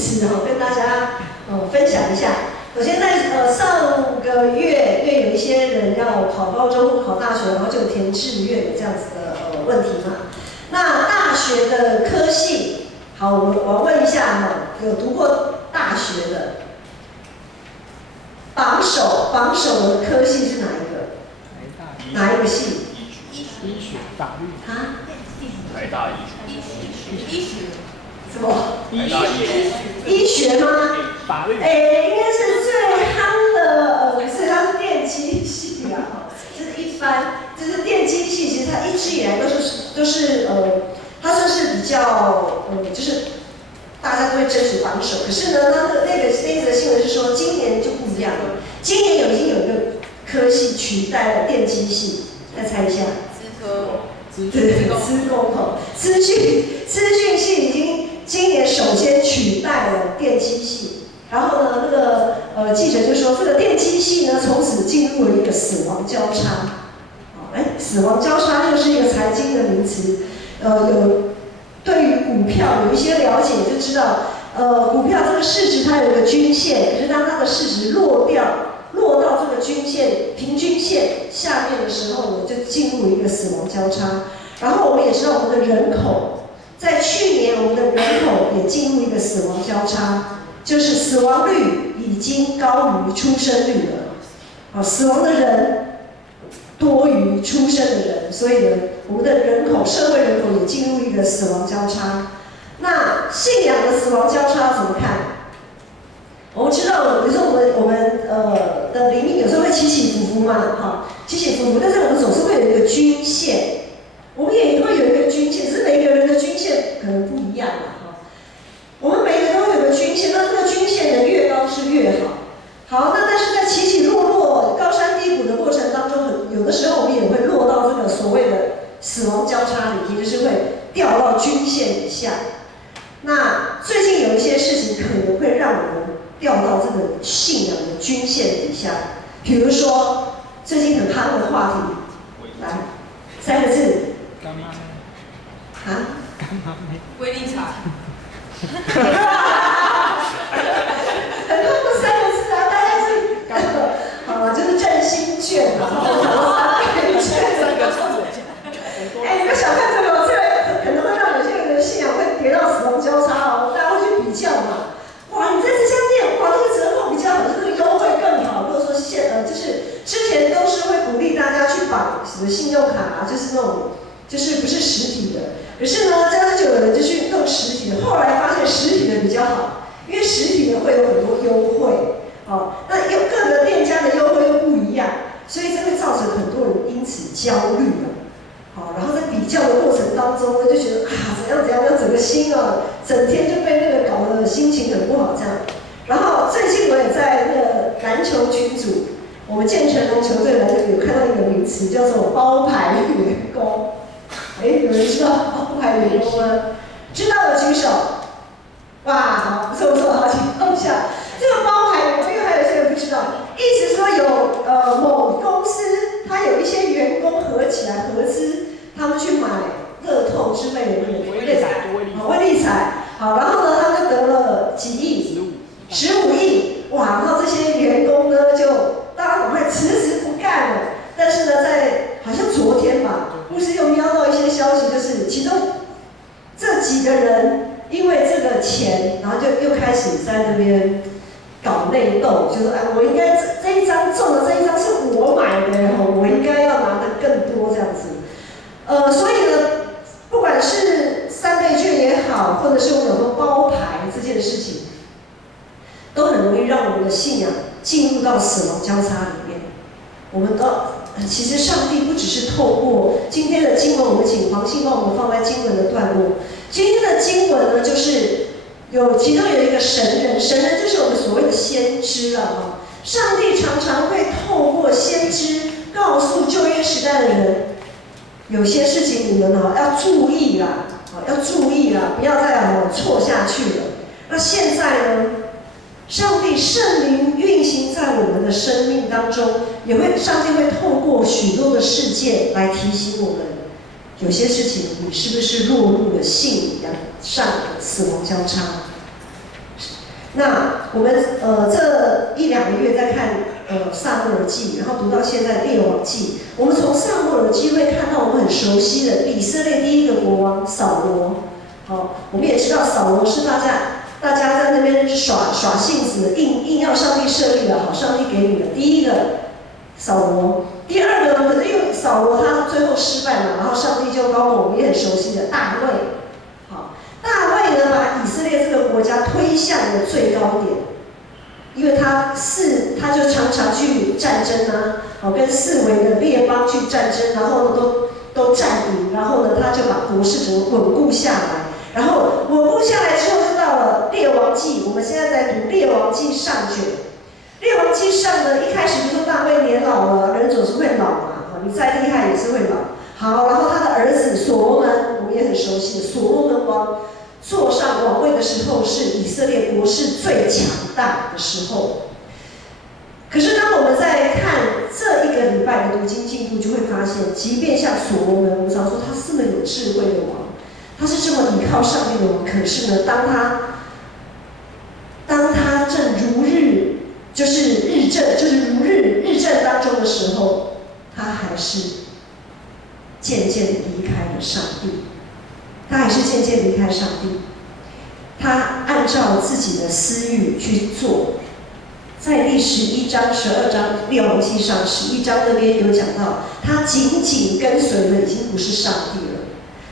词跟大家分享一下。首先在上个月，因为有一些人要考高中或考大学，然后就有填志愿的这样子的问题嘛。那大学的科系，好，我要问一下有读过大学的，榜首的科系是哪一个？哪一个系？医学、法律。啊？台大医学。什么？医学吗？法律。应该是最夯的，不是，它是电机系啊，就是一般，就是电机系，其实它一直以来都是它算是比较就是大家都会争取榜首。可是呢，它的那个新闻是说，今年就不一样了，今年已经有一个科系取代了电机系，再猜一下。对，资工资讯系已经今年首先取代了电机系。然后呢，那个记者就说，这个电机系呢，从此进入了一个死亡交叉。死亡交叉又是一个财经的名词。有对于股票有一些了解，就知道，股票这个市值它有一个均线，可是当它的市值落到这个均线平均线下面的时候呢，就进入一个死亡交叉。然后我们也知道，我们的人口在去年我们的人口也进入一个死亡交叉，就是死亡率已经高于出生率了。死亡的人多于出生的人，所以呢，我们的社会人口也进入一个死亡交叉。那信仰的死亡交叉怎么看？我们知道，比如说我们的灵命有时候会起起伏伏嘛，起起伏伏，但是我们总是会有一个均线，我们也会有一个均线，只是每个人的均线可能不一样我们每个人都会有个均线，那这个均线呢越高是越好。好，那但是在起起落落、高山低谷的过程当中，有的时候我们也会落到这个所谓的死亡交叉里，也就是会掉到均线以下。那最近有一些事情可能会让我们掉到这个信仰的均线底下，比如说最近很夯的话题，来3个字。干妈妹。啊？干妈妹。威力彩。很夯的3个字啊，大家是好了，就是振兴券嘛，3个字。你们小看这个可能会让有些人的信仰会跌到死亡交叉大家会去比较嘛。哇，你在这家店，哇，这个折扣比较好，这个优惠更好。或者说就是之前都是会鼓励大家去绑什么信用卡就是那种，就是不是实体的。可是呢，加之就有人就去弄实体的，后来发现实体的比较好，因为实体的会有很多优惠，那各个店家的优惠又不一样，所以这会造成很多人因此焦虑然后在比较的过程当中呢，就觉得怎样，整个心整天就被那个搞得心情很不好这样。然后最近我也在那个篮球群组，我们建成篮球队有看到一个名词叫做包牌员工。有人知道包牌员工吗？知道的举手。哇，好，不错，好，请放下。这个包牌员工，因为还有些人不知道，意思说有某公司，它有一些员工合资，他们去买乐透之类的威力彩，好，然后呢，他们就得了几亿，15亿，哇，然后这些员工呢，就大家赶快辞职不干了。但是呢，在好像昨天吧，不是又瞄到一些消息，就是其中这几个人因为这个钱，然后就又开始在那边搞内斗，就是我应该这一张中的这一张是我买的我应该要拿的更多这样子。所以呢，不管是3倍券也好，或者是我们有说包牌这件事情，都很容易让我们的信仰进入到死亡交叉里面。我们其实上帝不只是透过今天的经文，我们请黄信帮我们放在经文的段落。今天的经文呢，就是其中有一个神人就是我们所谓的先知上帝常常会透过先知告诉旧约时代的人，有些事情你们要注意啦，不要再错下去了。那现在呢，上帝圣灵运行在我们的生命当中，上帝会透过许多的事件来提醒我们，有些事情你是不是落入了信仰上的死亡交叉？那我们这1、2个月在看撒母耳记，然后读到现在列王记，我们从撒母耳记会看到我们很熟悉的以色列第一个国王扫罗。好，我们也知道扫罗是大家在那边耍性子，硬要上帝设立的，好，上帝给你的第一个扫罗。第二个呢，可是因为扫罗他最后失败嘛，然后上帝就高我们也很熟悉的大卫。好，大卫呢把以色列这个国家推向了最高点，因为他就常常去战争啊，好，跟四围的列邦去战争，然后呢都占领，然后呢他就把国势整个稳固下来。然后稳固下来之后，就到了列王记。我们现在在读列王记上卷。列王记上呢，一开始就说大卫年老了，人总是会老嘛，你再厉害也是会老。好，然后他的儿子所罗门，我们也很熟悉的所罗门王坐上王位的时候，是以色列国势最强大的时候。可是当我们在看这1个礼拜的读经进度，就会发现，即便像所罗门，我们常说他是这么有智慧的王。他是这么依靠上帝的王，可是呢，当他正如日，就是日正，就是如日正当中的时候，他还是渐渐离开了上帝。他还是渐渐离开上帝。他按照自己的私欲去做。在第11章、12章列王记上11章那边有讲到，他紧紧跟随的已经不是上帝了。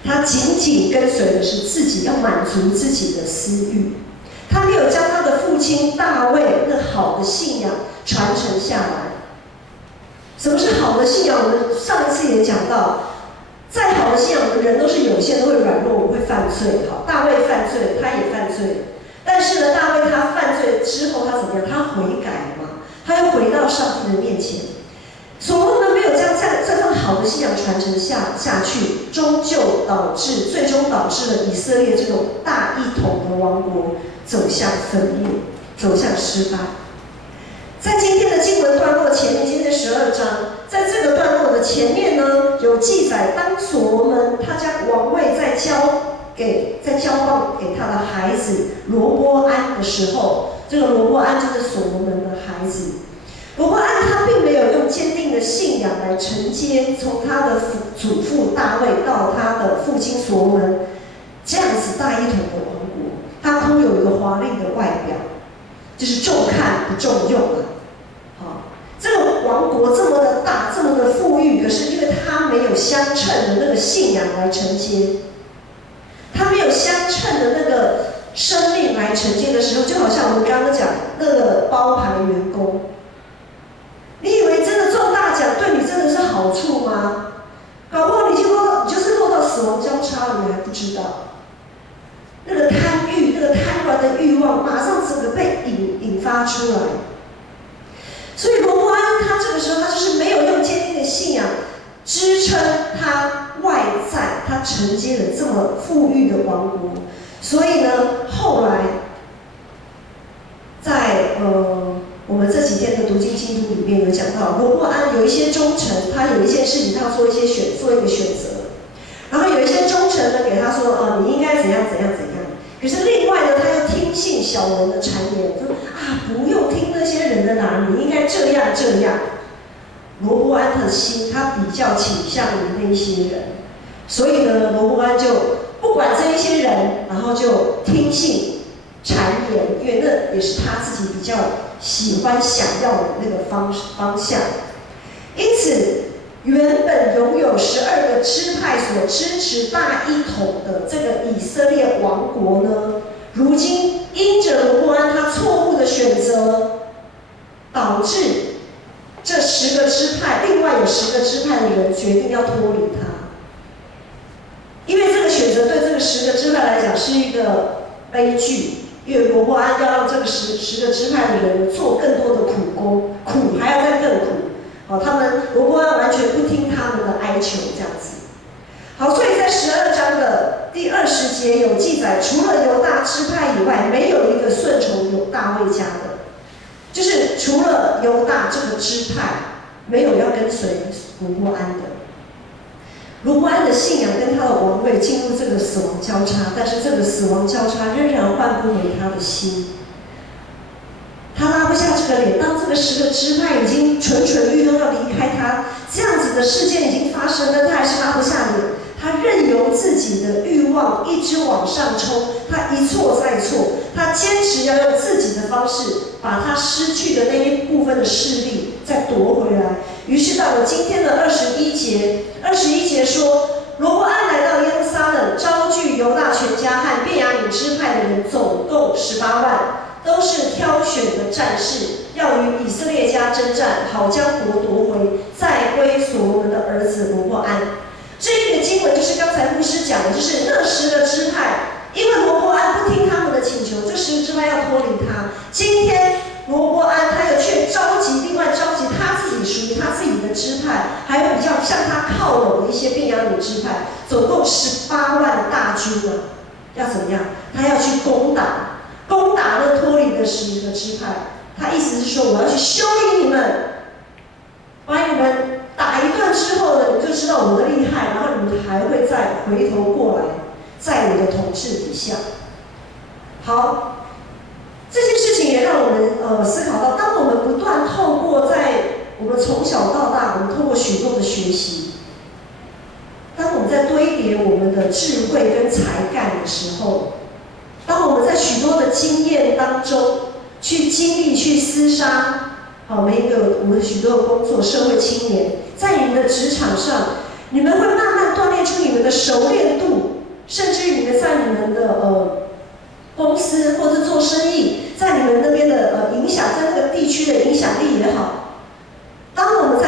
他紧紧跟随的是自己要满足自己的私欲，他没有将他的父亲大卫那好的信仰传承下来。什么是好的信仰？我们上一次也讲到，再好的信仰，我们人都是有限，都会软弱，我们会犯罪。好，大卫犯罪，他也犯罪了。但是呢，大卫他犯罪之后，他怎么样？他悔改了嘛，他又回到上帝的面前。所罗门没有将这份好的信仰传承下去，最终导致了以色列这种大一统的王国走向分裂，走向失败。在今天的经文段落前面，今天12章，在这个段落的前面呢，有记载，当所罗门他将王位再交棒给他的孩子罗波安的时候，这个罗波安就是所罗门的孩子。罗波安他并没有用坚定的信仰来承接从他的祖父大卫到他的父亲所罗门这样子大一统的王国，他空有一个华丽的外表，就是重看不重用啊。好，这个王国这么的大，这么的富裕，可是因为他没有相称的那个信仰来承接，他没有相称的那个生命来承接的时候，就好像我们刚刚讲那个包牌员工。你以为真的中大奖对你真的是好处吗？搞不好你就是落到死亡交叉了，你还不知道。那个贪欲、那个贪婪的欲望，马上整个被引发出来。所以罗波安他这个时候，他就是没有用坚定的信仰支撑他外在，他承接了这么富裕的王国。所以呢，后来在我们这几天的读经进度里面有讲到，罗波安有一些忠臣，他有一些事情他要做一个选择，然后有一些忠臣呢给他说，你应该怎样怎样怎样。可是另外呢，他又听信小人的谗言，说不用听那些人的啦，你应该这样这样。罗波安的心他比较倾向于那些人，所以呢，罗波安就不管这一些人，然后就听信谗言，因为那也是他自己比较喜欢想要的那个方向。因此，原本拥有12个支派所支持大一统的这个以色列王国呢，如今因着罗波安他错误的选择，导致这10个支派，另外有10个支派的人决定要脱离他。因为这个选择对这个10个支派来讲是一个悲剧，因为罗波安要让这个10个支派的人做更多的苦工，苦还要再更苦。他们罗波安完全不听他们的哀求，这样子。好，所以在12章的第20节有记载，除了犹大支派以外，没有一个顺从有大卫家的，就是除了犹大这个支派，没有要跟随罗波安的。罗波安的信仰跟他的王位进入这个死亡交叉，但是这个死亡交叉仍然换不回他的心。个脸，当这个10个支派已经蠢蠢欲动要离开他，这样子的事件已经发生了，他还是拉不下脸，他任由自己的欲望一直往上冲，他一错再错，他坚持要用自己的方式把他失去的那一部分的势力再夺回来。于是到了今天的21节说，罗伯安来到耶路撒冷，招聚犹大全家和便雅悯支派的人，总共18万，都是挑选的战士，要与以色列家征战，好将国夺回，再归所罗门的儿子罗伯安。这个经文就是刚才牧师讲的，就是那10个支派，因为罗伯安不听他们的请求，这10个支派要脱离他。今天罗伯安他又却另外召集他自己属于他自己的支派，还有比较向他靠拢的一些便雅悯支派，总共18万大军啊，要怎么样？他要去攻打那脱离的10个支派。他意思是说，我要去修理你们，把你们打一顿之后呢，你就知道我的厉害，然后你们还会再回头过来，在我的统治底下。好，这件事情也让我们思考到，当我们不断透过我们从小到大，我们透过许多的学习，当我们在堆叠我们的智慧跟才干的时候，当我们在许多的经验当中去经历、去厮杀，每一个我们许多的工作，社会青年，在你们的职场上，你们会慢慢锻炼出你们的熟练度，甚至于你们在你们的公司或者做生意，在你们那边的影响，在那个地区的影响力也好。当我们在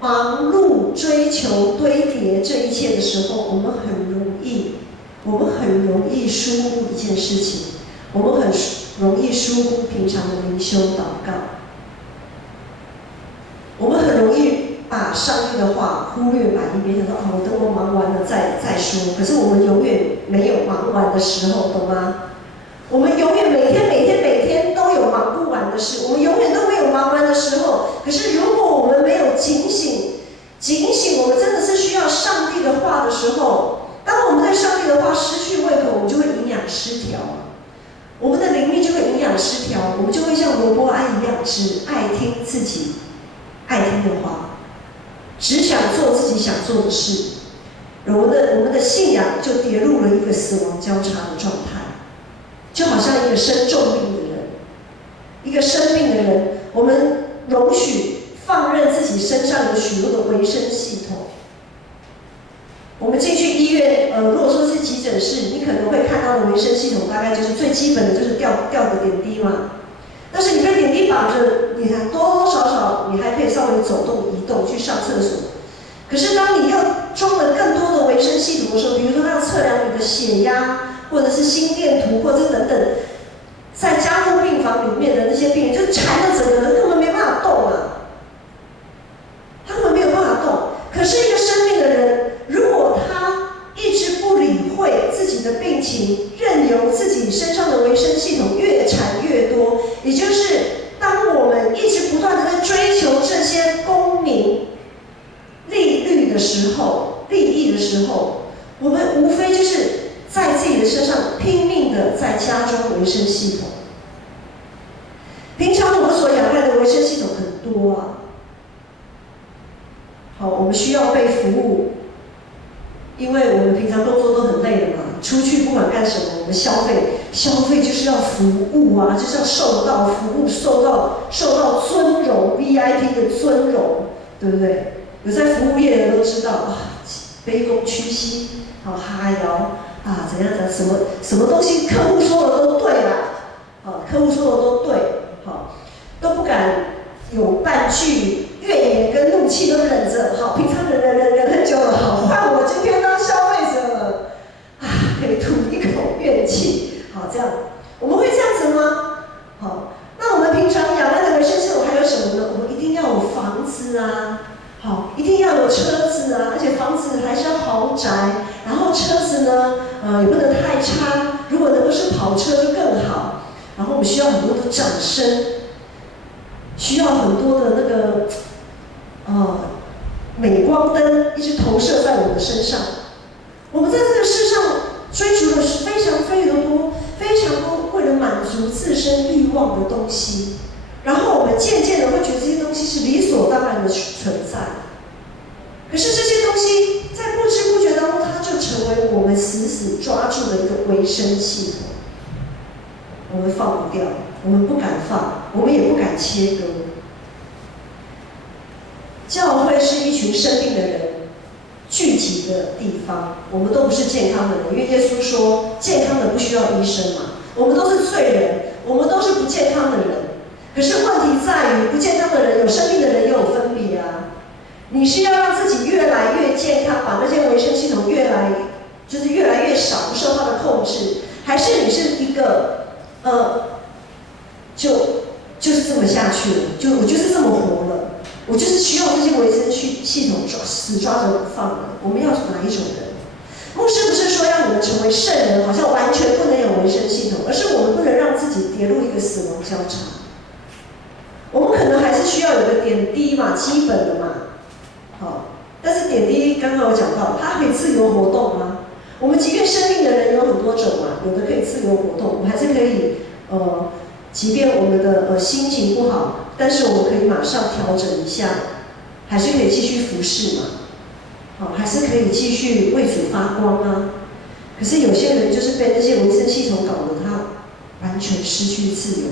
忙碌追求堆叠这一切的时候，我们很容易疏忽一件事情，我们很容易疏忽平常的灵修祷告，我们很容易把上帝的话忽略摆一边，想说我等我忙完了再说。可是我们永远没有忙完的时候，懂吗？我们永远每天都有忙不完的事，我们永远都没有忙完的时候。可是如果我们没有警醒，我们真的是需要上帝的话的时候，当我们对上帝的话失去胃口，我们就会营养失调，我们的灵力就会营养失调，我们就会像罗伯安一样，只爱听自己爱听的话，只想做自己想做的事。我们的信仰就跌入了一个死亡交叉的状态。就好像一个生重病的人，一个生病的人，我们容许放任自己身上有许多的维生系统。我们进去医院，如果说是急诊室，你可能会看到的维生系统大概就是最基本的，就是吊个点滴嘛。但是你被点滴绑着，你还多多少少你还可以稍微走动移动去上厕所。可是当你要装了更多的维生系统的时候，比如说它要测量你的血压，或者是心电图，或者等等，在加护病房里面的那些病人，就缠着整个人，根本没办法动啊，他根本没有办法动。可是一个生病的人，如果他一直不理会自己的病情，任由自己身上的维生系统越缠越多，也就是当我们一直不断的在追求这些功名利益的时候，我们无非就是在自己的身上拼命的在加装维生系统。平常我们所仰赖的维生系统很多啊。好，我们需要被服务，因为我们平常工作都很累了嘛，出去不管干什么，我们消费就是要服务啊，就是要受到服务，受到尊荣 ，VIP 的尊荣，对不对？有在服务业的都知道啊，卑躬屈膝，好哈腰。怎样的什么东西，客户说的都对啦，客户说的都对，都不敢有半句怨言跟怒气都忍着，平常忍很久了，换我今天当消费者了，可以吐一口怨气，这样，我们会这样子吗？那我们平常养那个维生系统还有什么呢？我们一定要有房子啊。一定要有车子啊，而且房子还是要豪宅，然后车子呢，也不能太差，如果能够是跑车就更好。然后我们需要很多的掌声，需要很多的那个镁光灯一直投射在我们的身上。我们在这个世上追逐的是非常多，为了满足自身欲望的东西。然后我们渐渐的会觉得这些东西是理所当然的存在。可是这些东西在不知不觉当中，它就成为我们死死抓住的一个维生系统。我们放不掉，我们不敢放，我们也不敢切割。教会是一群生病的人聚集的地方，我们都不是健康的人，因为耶稣说，健康的不需要医生嘛。我们都是罪人，我们都是不健康的人。可是问题在于，不健康的人有生病的人也有分别啊。你是要让自己越来越健康，把那些维生系统越来越少，不受它的控制，还是你是一个就是这么下去了，我就是这么活了，我就是需要这些维生系统死抓着不放的。我们要哪一种人？牧师不是说要你们成为圣人，好像完全不能有维生系统，而是我们不能让自己跌入一个死亡交叉。我们可能还是需要有个点滴嘛，基本的嘛。好，但是点滴刚刚有讲到，它可以自由活动吗？我们即便生病的人有很多种嘛，有的可以自由活动，我们还是可以即便我们的心情不好，但是我们可以马上调整一下，还是可以继续服侍嘛，好，还是可以继续为主发光啊。可是有些人就是被那些维生系统搞得他完全失去自由。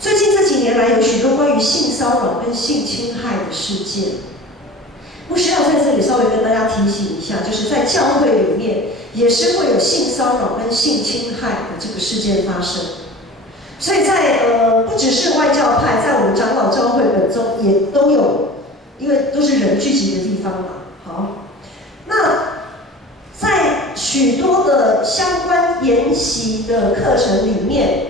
最近这几年来，有许多关于性骚扰跟性侵害的事件。牧师要在这里稍微跟大家提醒一下，就是在教会里面也是会有性骚扰跟性侵害的这个事件发生。所以在不只是外教派，在我们长老教会本中也都有，因为都是人聚集的地方嘛。好，那在许多的相关研习的课程里面，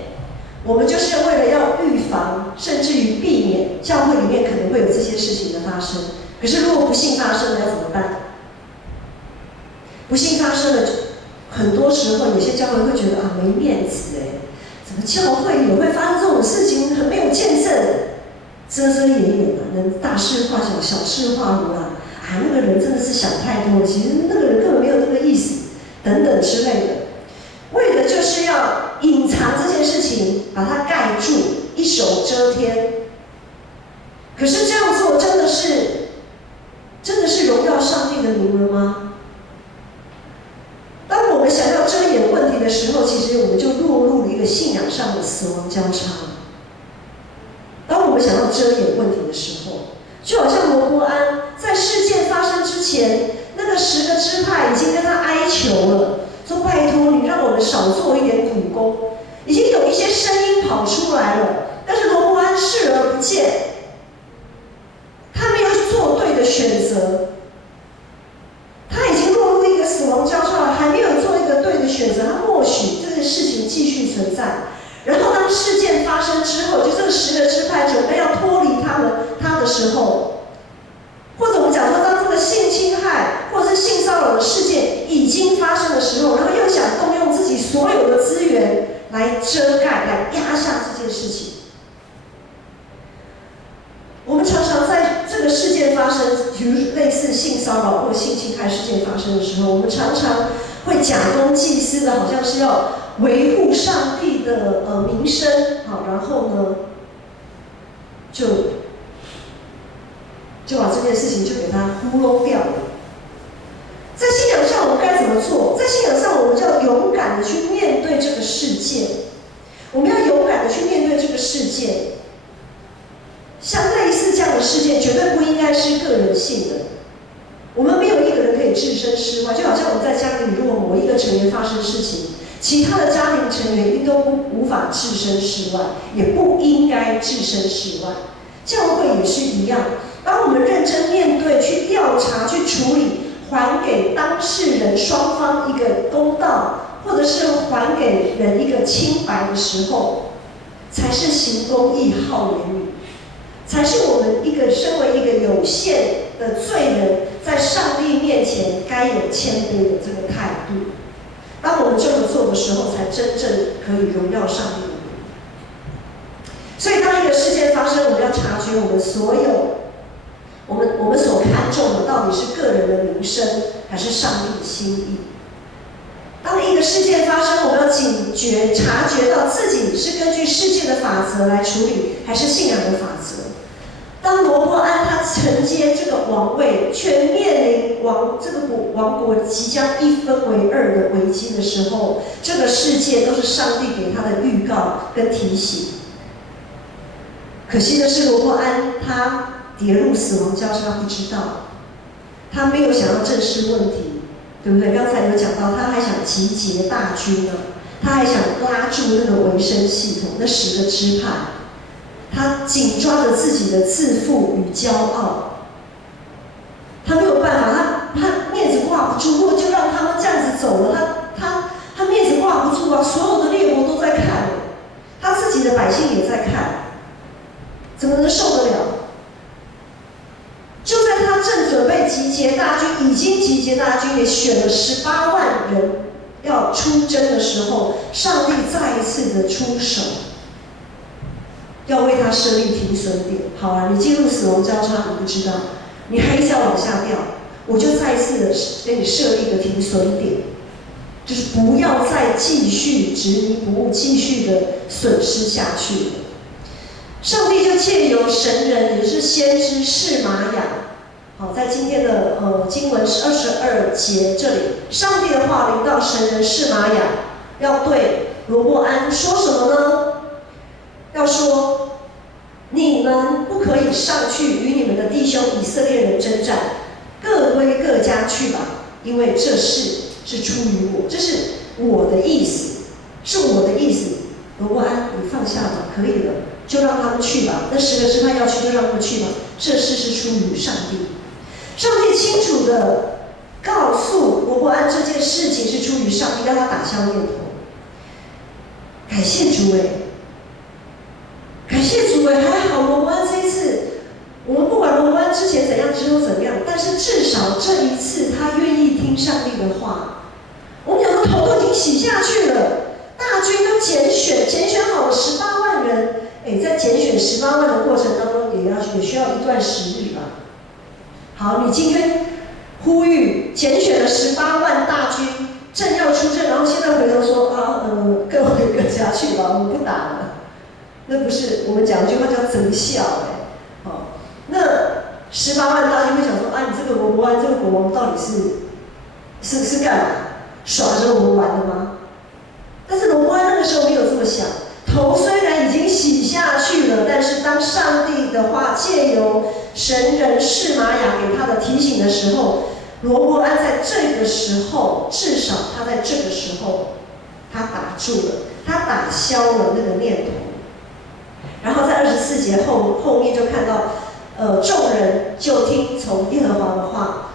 我们就是为了要预防，甚至于避免教会里面可能会有这些事情的发生。可是如果不幸发生了要怎么办？不幸发生了，很多时候有些教会会觉得啊没面子哎，怎么教会也会发生这种事情，很没有见证，遮遮掩掩啊，能大事化小，小事化无啊，那个人真的是想太多了，其实那个人根本没有这个意思，等等之类的，为的就是要隐藏这件事情，把它盖住，一手遮天。可是这样做真的是荣耀上帝的名了吗？当我们想要遮掩问题的时候，其实我们就落入了一个信仰上的死亡交叉。当我们想要遮掩问题的时候，就好像罗波安在事件发生之前，那个10个支派已经跟他哀求了，说拜托你让我们少做一点苦工。已经有一些声音跑出来了，但是罗波安视而不见。他没有做对的选择，他已经落入一个死亡交叉了，还没有做一个对的选择，他默许这件事情继续存在。然后当事件发生之后，就这10个支派准备要脱离他的时候，或者我们讲说，当这个性侵害或者是性骚扰的事件已经发生的时候，然后又想动用自己所有的资源来遮盖、来压下这件事情。我们常常在这个事件发生，比如类似性骚扰或性侵害事件发生的时候，我们常常会假公济私的，好像是要维护上帝的名声，好，然后呢，就把这件事情就给它糊弄掉了。在信仰上，我们该怎么做？在信仰上，我们就要勇敢的去面对这个事件，我们要勇敢的去面对这个事件。像类似这样的事件，绝对不应该是个人性的。我们没有一个人可以置身事外，就好像我们在家里，如果某一个成员发生事情，其他的家庭成员一定都无法置身事外，也不应该置身事外。教会也是一样，当我们认真面对、去调查、去处理，还给当事人双方一个公道，或者是还给人一个清白的时候，才是行公义、好怜悯。才是我们身为一个有限的罪人，在上帝面前该有谦卑的这个态度。当我们这么做的时候，才真正可以荣耀上帝的名。所以，当一个事件发生，我们要察觉我们所有，我们所看重的到底是个人的名声，还是上帝的心意？当一个事件发生，我们要警觉、察觉到自己是根据世界的法则来处理，还是信仰的法则。当罗波安他承接这个王位，却面临这个王国即将一分为二的危机的时候，这个世界都是上帝给他的预告跟提醒。可惜的是，罗波安他跌入死亡交叉，不知道，他没有想要正视问题，对不对？刚才有讲到，他还想集结大军呢，他还想拉住那个维生系统，那10个支派。他紧抓着自己的自负与骄傲，他没有办法，他面子挂不住。如果就让他们这样子走了，他面子挂不住啊！所有的列国都在看，他自己的百姓也在看，怎么能受得了？就在他正准备集结大军，已经集结大军，也选了18万人要出征的时候，上帝再一次的出手。要为他设立停损点。好啊，你进入死亡交叉，你不知道，你还一直要往下掉，我就再一次的给你设立一个停损点，就是不要再继续执迷不悟，继续的损失下去了。上帝就借由神人，也是先知示玛雅，好，在今天的经文是22节这里，上帝的话临到神人示玛雅，要对罗波安说什么呢？要说，你们不可以上去与你们的弟兄以色列人征战，各归各家去吧，因为这事是出于我，这是我的意思，是我的意思。罗波安，你放下吧，可以了，就让他们去吧。那10个支派要去，就让他们去吧。这事是出于上帝，上帝清楚的告诉罗波安这件事情是出于上帝，让他打消念头。感谢主哎。感谢主哎，还好罗波安这一次，我们不管罗波安之前怎样，之后怎样，但是至少这一次他愿意听上帝的话。我们有的头都已经洗下去了，大军都拣选好了18万人，哎，在拣选18万的过程当中，也需要一段时日吧。好，你今天呼吁拣选了18万大军，正要出征，然后现在回头说啊，各回各家去吧，我们不打了。那不是我们讲一句话叫择校哎，好，那18万大军会想说啊，你这个罗波安这个国王到底是干嘛？耍着我们玩的吗？但是罗波安那个时候没有这么想，头虽然已经洗下去了，但是当上帝的话借由神人示玛雅给他的提醒的时候，罗波安在这个时候，至少他在这个时候，他打住了，他打消了那个念头。然后在24节后面就看到，众人就听从耶和华的话，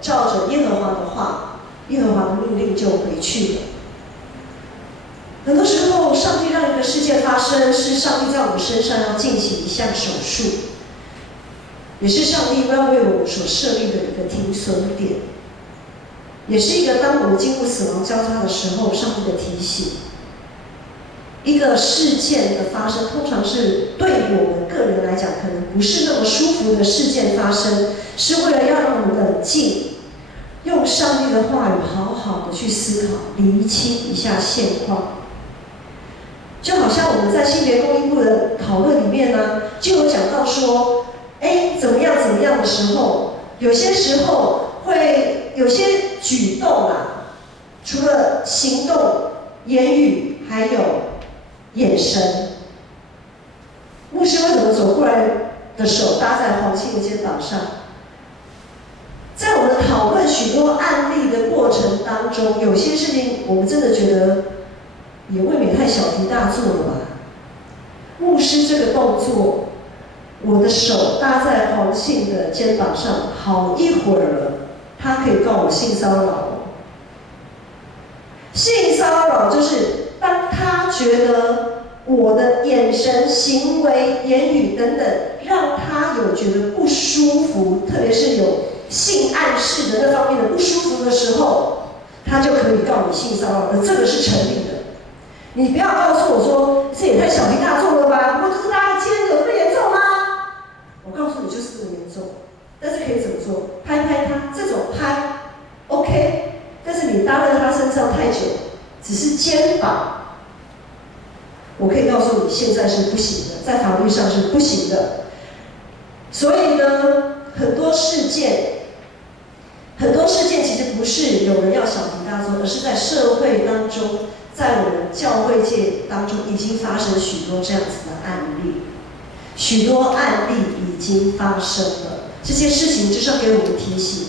照着耶和华的话，耶和华的命令就回去了。很多时候，上帝让一个事件发生，是上帝在我们身上要进行一项手术，也是上帝要为我们所设立的一个停损点，也是一个当我们进入死亡交叉的时候，上帝的提醒。一个事件的发生，通常是对我们个人来讲，可能不是那么舒服的事件发生，是为了要让我们冷静，用上帝的话语好好的去思考，厘清一下现况。就好像我们在性别公益部的讨论里面呢，就有讲到说，怎么样的时候，有些时候会有些举动啊，除了行动、言语，还有眼神。牧师为什么走过来的手搭在黄庆的肩膀上？在我们讨论许多案例的过程当中，有些事情我们真的觉得也未免太小题大做了吧？牧师这个动作，我的手搭在黄庆的肩膀上好一会儿了，他可以告我性骚扰。性骚扰就是当他觉得我的眼神、行为、言语等等，让他有觉得不舒服，特别是有性暗示的那方面的不舒服的时候，他就可以告你性骚扰，而这个是成立的。你不要告诉我说这也太小题大做了吧？不过就是拉个肩，有这么严重吗？我告诉你就是这么严重，但是可以怎么做？拍拍他，这种拍 OK。子你搭在他身上太久，只是肩膀，我可以告诉你，现在是不行的，在法律上是不行的。所以呢，很多事件其实不是有人要小题大做，而是在社会当中，在我们教会界当中已经发生许多这样子的案例，许多案例已经发生了。这些事情就是要给我们提醒，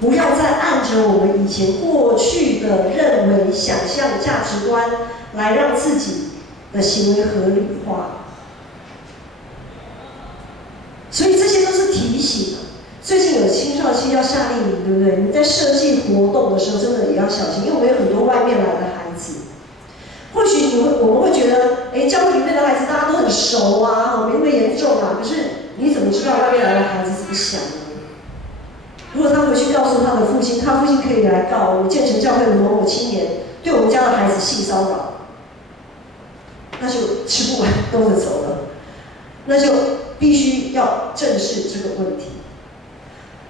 不要再按着我们以前过去的认为、想象、价值观来让自己的行为合理化。所以这些都是提醒。最近有青少期要夏令营，对不对？你在设计活动的时候，真的也要小心，因为我们有很多外面来的孩子。或许我们会觉得，教会里面的孩子大家都很熟啊，没那么严重啊。可是你怎么知道外面来的孩子怎么想呢？如果他回去告诉他的父亲，他父亲可以来告我们建成教会的某某青年对我们家的孩子性骚扰，那就吃不完兜着走了，那就必须要正视这个问题。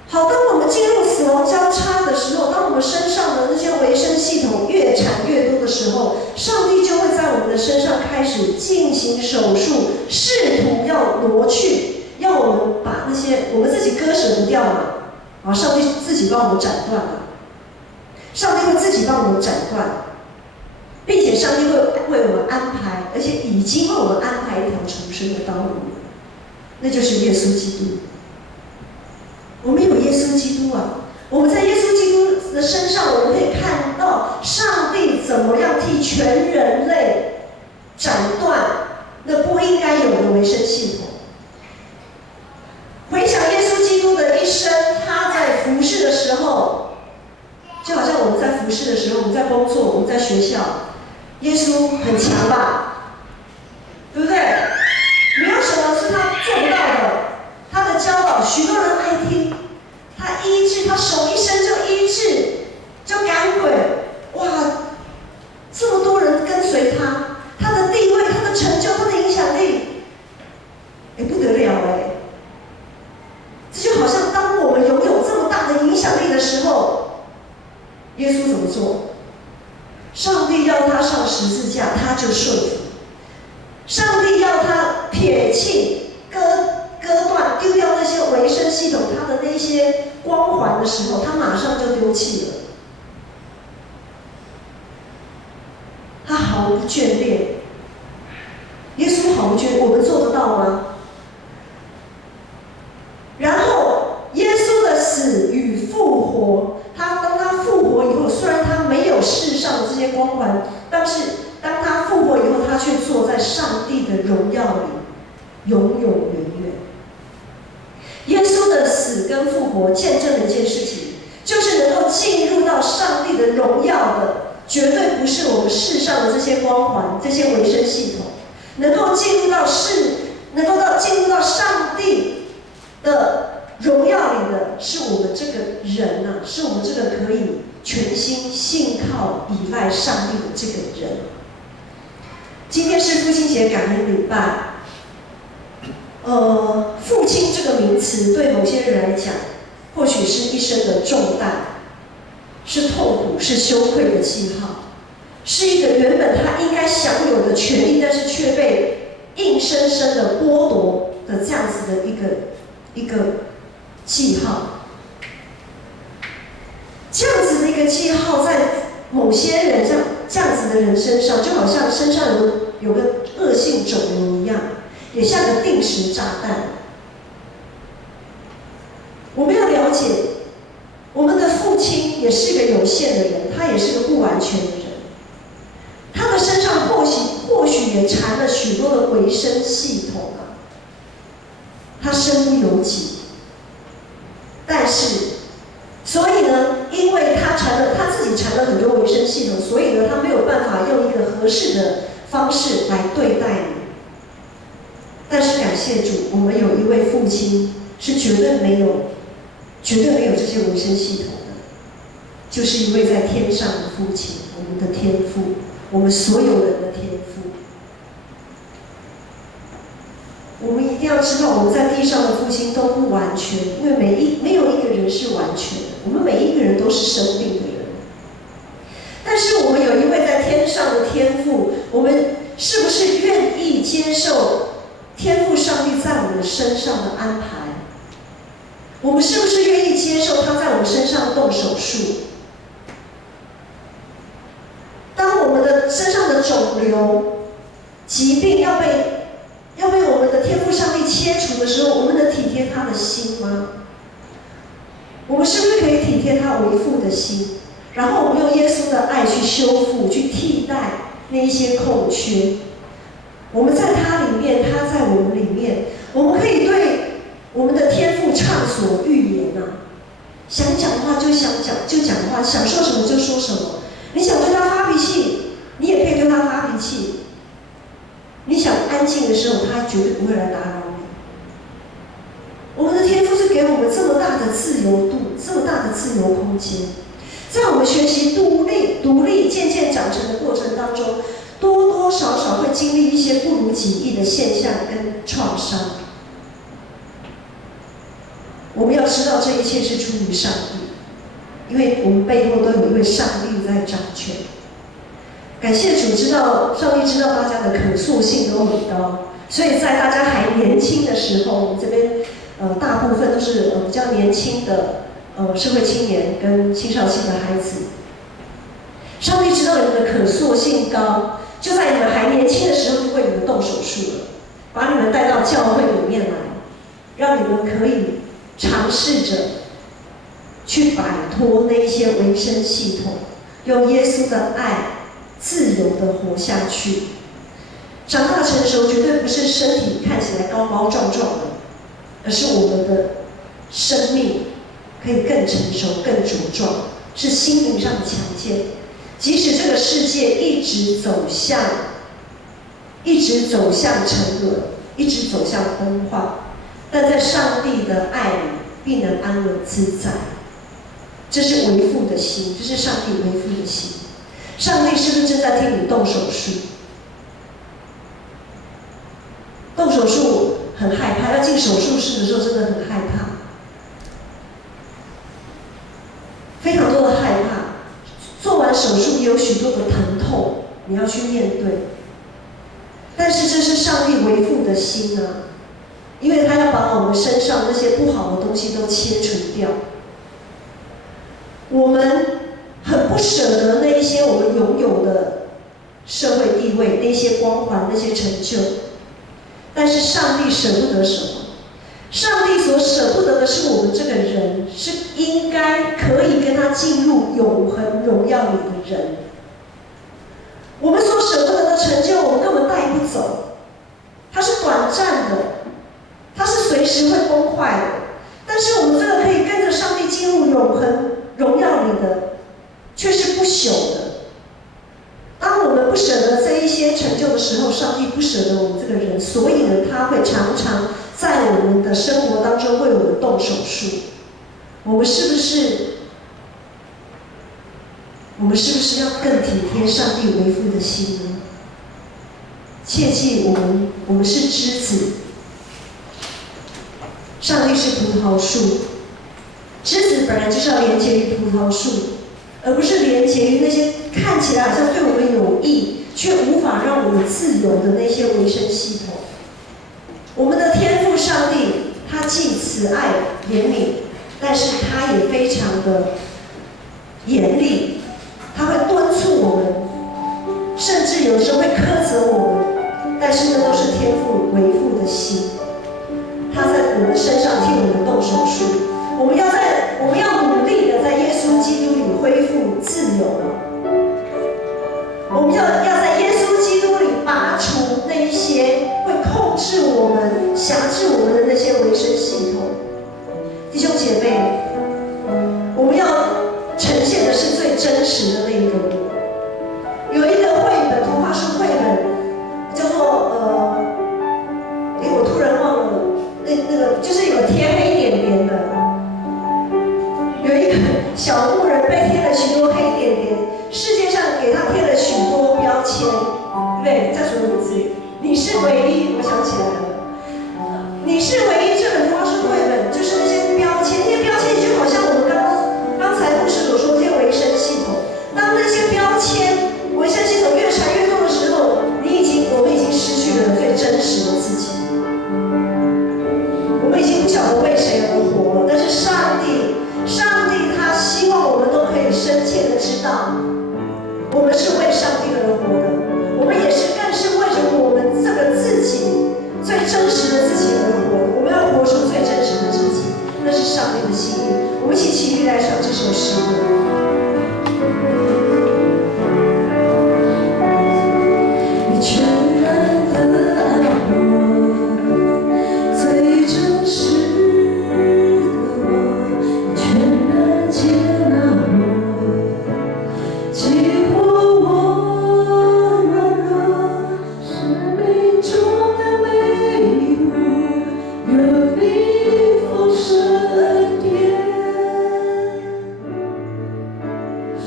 好，当我们进入死亡交叉的时候，当我们身上的那些维生系统越产越多的时候，上帝就会在我们的身上开始进行手术，试图要挪去，要我们把那些我们自己割舍不掉嘛，啊，上帝自己帮我们斩断了，上帝会自己帮我们斩断，并且上帝会为我们安排，而且已经为我们安排一条重生的道路，那就是耶稣基督。我们有耶稣基督啊！我们在耶稣基督的身上，我们可以看到上帝怎么样替全人类斩断那不应该有的维生系统。回想耶稣基督的一生，他在服事的时候，就好像我们在服事的时候，我们在工作，我们在学校，耶稣很强吧，对不对？没有什么是他做不到的。他的教导，许多人爱听。他医治，他手一伸就医治，就赶鬼。哇，这么多人跟随他，他的地位、他的成就、他的影响力，不得了哎！这就好像当我们拥有这么大的影响力的时候，耶稣怎么做？上帝要他上十字架，他就顺服；上帝要他撇弃、割断、丢掉那些维生系统，他的那些光环的时候，他马上就丢弃了。他毫不眷恋。耶稣毫不眷恋，我们做得到吗？然后，耶稣的死与复活，当他复活以后，虽然他没有世上的这些光环，但是当他复活以后，他却坐在上帝的荣耀里，永永远远。耶稣的死跟复活见证了一件事情，就是能够进入到上帝的荣耀的，绝对不是我们世上的这些光环、这些维生系统，能够进入到上帝的荣耀里的，是我们这个人啊，是我们这个可以全心信靠、依赖上帝的这个人。今天是父亲节感恩礼拜。父亲这个名词对某些人来讲，或许是一生的重担，是痛苦，是羞愧的记号，是一个原本他应该享有的权利，但是却被硬生生的剥夺的这样子的一个记号。这样子的一个记号，在某些人这样子的人身上，就好像身上有个恶性肿瘤一样。也像个定时炸弹。我们要了解，我们的父亲也是个有限的人，他也是个不完全的人。他的身上或许也缠了许多的维生系统啊，他身不由己。但是，所以呢，因为他自己缠了很多维生系统，所以呢，他没有办法用一个合适的方式来对待你。但是感谢主，我们有一位父亲是绝对没有这些维生系统的，就是一位在天上的父亲，我们的天父，我们所有人的天父。我们一定要知道，我们在地上的父亲都不完全，因为没有一个人是完全的，我们每一个人都是生病的人，上的天父，我们是不是愿意接受天父上帝在我们身上的安排？我们是不是愿意接受他在我们身上动手术？当我们的身上的肿瘤、疾病要被我们的天父上帝切除的时候，我们能体贴他的心吗？我们是不是可以体贴他为父的心？然后我们用耶稣的爱去修复、去替代那一些空缺。我们在他里面，他在我们里面，我们可以对我们的天父畅所欲言啊！想讲话就讲话，想说什么就说什么。你想对他发脾气，你也可以对他发脾气。你想安静的时候，他绝对不会来打扰你。我们的天父是给我们这么大的自由度，这么大的自由空间，在我们学习独立渐渐长成的过程当中，多多少少会经历一些不如己意的现象跟创伤。我们要知道这一切是出于上帝，因为我们背后都有一位上帝在掌权。感谢主，上帝知道大家的可塑性都很高，所以在大家还年轻的时候，我们这边大部分都是比较年轻的社会青年跟青少期的孩子。上帝知道你们的可塑性高，就在你们还年轻的时候就为你们动手术了，把你们带到教会里面来，让你们可以尝试着去摆脱那一些维生系统，用耶稣的爱自由地活下去。长大成熟绝对不是身体看起来高高壮壮的，而是我们的生命可以更成熟、更茁壮，是心灵上的强健。即使这个世界一直走向沉沦，一直走向崩坏，但在上帝的爱里必能安稳自在。这是为父的心，这是上帝为父的心。上帝是不是正在替你动手术？动手术很害怕，要进手术室的时候真的很害怕，非常多的害怕。做完手术也有许多的疼痛，你要去面对。但是这是上帝为父的心啊，因为他要把我们身上那些不好的东西都切除掉。我们很不舍得那一些我们拥有的社会地位，那些光环，那些成就。但是上帝舍不得什么？上帝所舍不得的是我们这个人是应该可以跟他进入永恒荣耀里的人。我们所舍不得的成就，我们根本带不走，它是短暂的，它是随时会崩坏的。但是我们这个可以跟着上帝进入永恒荣耀里的，却是不朽的。当我们不舍得这一些成就的时候，上帝不舍得我们这个人，所以呢，他会常常在我们的生活当中为我们动手术。我们是不是要更体贴上帝为父的心呢？切记，我们是枝子，上帝是葡萄树，枝子本来就是要连接于葡萄树，而不是连接于那些看起来好像对我们有益，却无法让我们自由的那些维生系统。我们的天父上帝，他既慈爱怜悯，但是他也非常的严厉，他会敦促我们，甚至有时候会苛责我们，但是那都是天父为父的心。他在我们身上替我们动手术，我们要努力的在耶稣基督里恢复自由。我们要在耶稣基督里拔除那一些会控制我们、辖制我们的那些维生系统。弟兄姐妹，我们要呈现的是最真实的那一个我。有一个绘本，图画书绘本，叫做我突然忘了，那个就是有贴黑点点的，有一个小木人被贴了许多黑点点，世界上给他贴了许多标签，对，叫什么名字？你是唯一，我想起来了，你是唯一这本图画书绘本道，我们是为上帝而活的，我们也是更是为着我们这个自己最真实的自己而活的。我们要活出最真实的自己，那是上帝的心意。我们一起起立来唱这首诗歌。你全然的爱我，最真实的我，你全然接纳我，激活我软弱，生命中的每一步，有你丰盛恩典，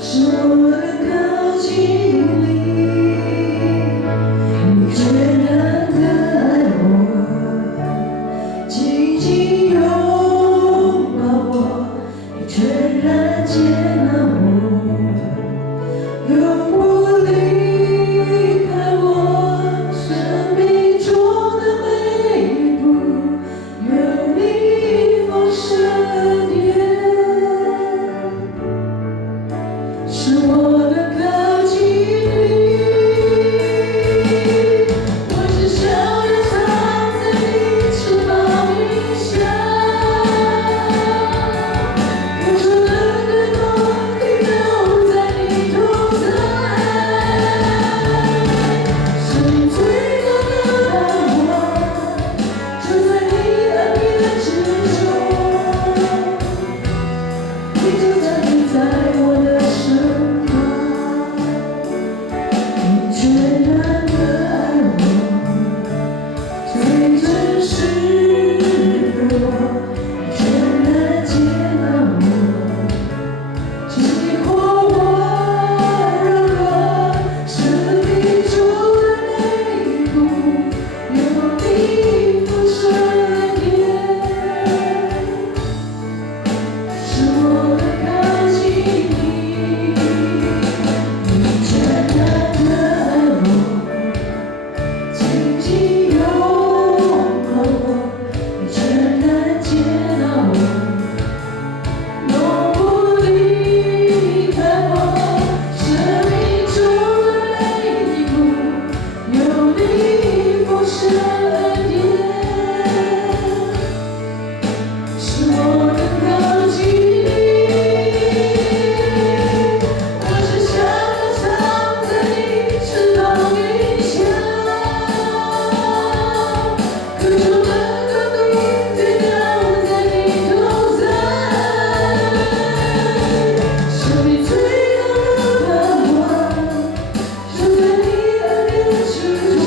使我能靠近你。你全然的爱我，紧紧拥抱我，你全然接纳我，永不离开我，生命中的每一步，有你丰盛恩典，使我能靠近你。我只想要藏在你翅膀底下，无数的感动停留在你同在，生命最高的盼望就在你恩典之中，你就站立在我的身旁，你全然的爱我，最真实的我，你全然接纳我，激活我软弱，生命中的每一步，有你丰盛恩典，使我能靠近你。你全然的爱我，紧紧拥抱我，你全然接纳我，永不离开我，生命中的每一步，有你丰盛恩典，使我能靠近你。我只想要藏在你翅膀底下，渴求能够停留在你同在，生命最高的盼望就在你恩典之中，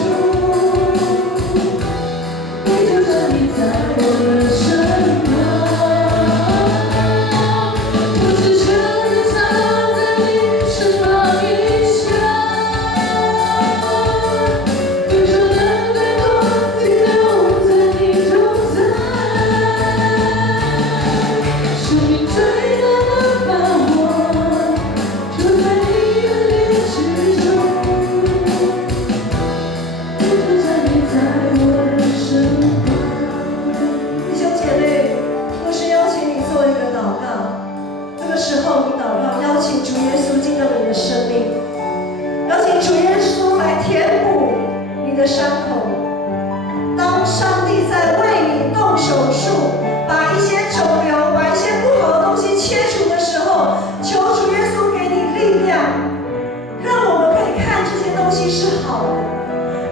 你就站立在我的身旁。我只想要藏在你翅膀底下，渴求能够停留在你同在，生命最大的盼望就在你恩典之中，你就站立在我的身旁。弟兄姐妹，若是邀请你做一个祷告，这个时候你祷告，邀请主耶稣进到你的生命，邀请主耶稣来填补你的伤口。当上帝在为你动手术，把一些肿瘤、把一些不好的东西切除的时候，求主耶稣给你力量，让我们可以看这些东西是好的，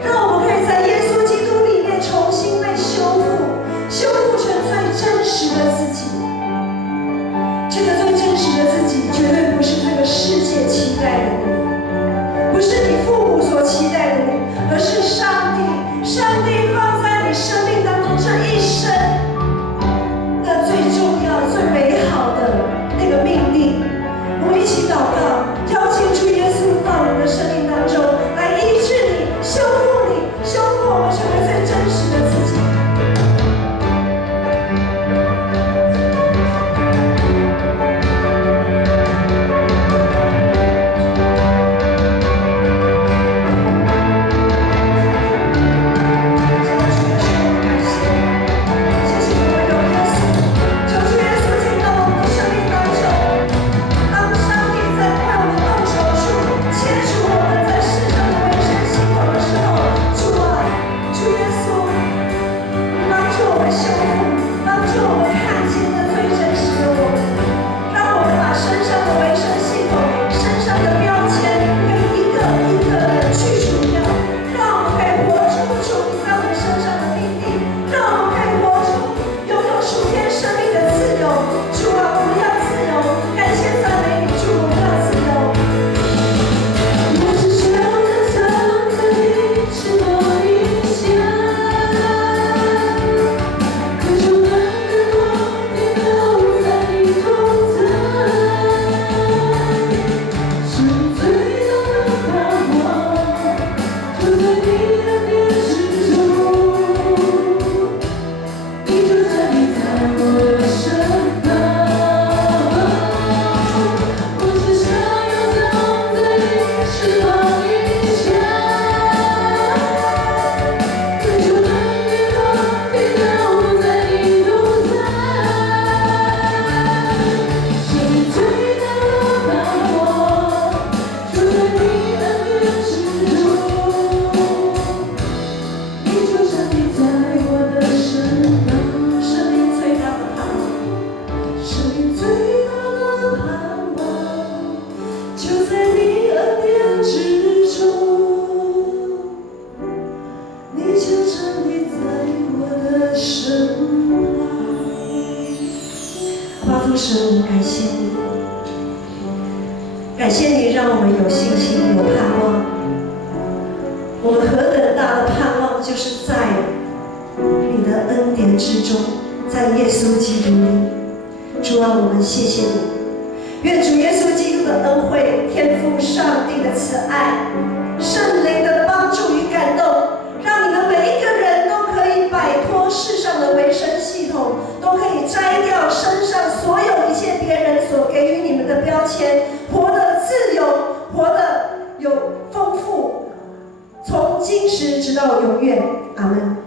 让我们可以在耶稣基督里面重新被修复成最真实的自己。这个最真实的自己，绝对不是这个世界期待的你，不是你父母所期待的你，而是上帝放在你生命当中这一生的最重要、最美好的那个命令。我们一起祷告，邀请主耶稣到你的生命当中来医治你、修复你、修复我们成为最真实的自己。在耶稣基督里。主啊，我们谢谢你。愿主耶稣基督的恩惠、天父上帝的慈爱、圣灵的帮助与感动，让你们每一个人都可以摆脱世上的维生系统，都可以摘掉身上所有一切别人所给予你们的标签，活得自由，活得有丰富，从今时直到永远。阿们。